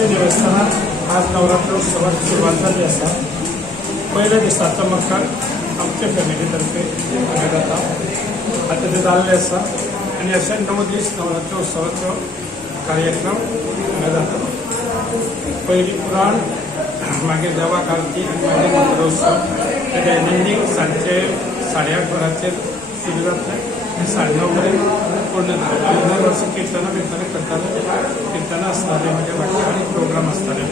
श्री देवस्थानात आज नवरात्र उत्सवात सुरुवात झाली असा पहिल्या दिसाचा मक्का आमच्या फॅमिलीतर्फे हांगा जाता आता ते जाल्ले आसा आनी अशे 9 दीस नवरात्र उत्सवाचो कार्यक्रम हांगा जाता। पयली पुराण मागीर देवाक आरती आनी मागीर मंत्रोत्सव तेजे एंडिंग सांजचे 8:30 वरांचेर सुरू जातलें आनी 9:30 पर्यंत पूर्ण जातलें। दर वर्सा कीर्तनां करताले कीर्तनां आसताले मागीर वाटचाळी प्रोग्राम आसताले।